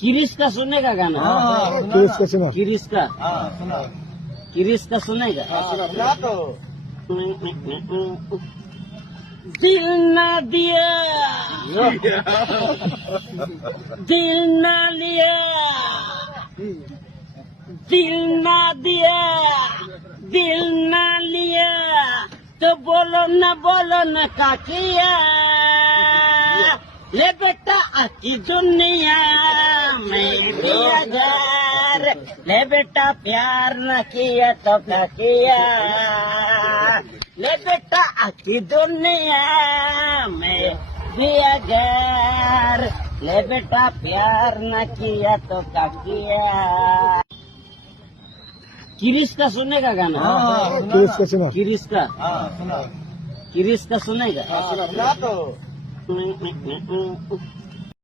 किरिस का सुनेगा गाना? किरिस का सुना। किरिस का सुना किरिस का सुनेगा? सुना तो दिल ना दिया, दिल ना लिया, दिल ना दिया, दिल ना लिया, तो बोलो न का किया। ले बेटा आकी दुनिया में भी अगर ले बेटा प्यार न किया तो क्या किया। ले बेटा आकी दुनिया में भी अगर ले बेटा प्यार न किया तो क्या किया। किरिस का सुनेगा गाना? किरिस का सुना। किरिस का सुना किरिस का सुनेगा? सुना तो